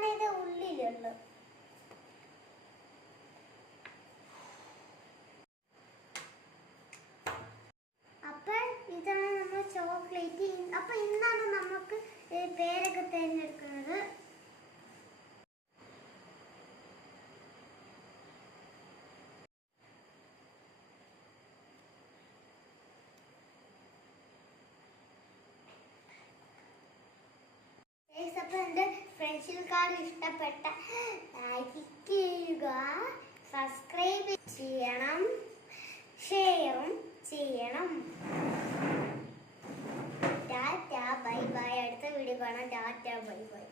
ആണ് ഇത് ഉള്ളിലുള്ളത്. അപ്പോൾ ഇതാണ് നമ്മൾ ചോക്ലേറ്റ്. അപ്പൊ ഇന്നാണ് ഇഷ്ടപ്പെട്ട ലൈക്ക് ചെയ്യുക സബ്സ്ക്രൈബ് ചെയ്യണം ഷെയറും ചെയ്യണം. Tata bye bye. അടുത്ത വീഡിയോ കാണാം. Tata bye bye.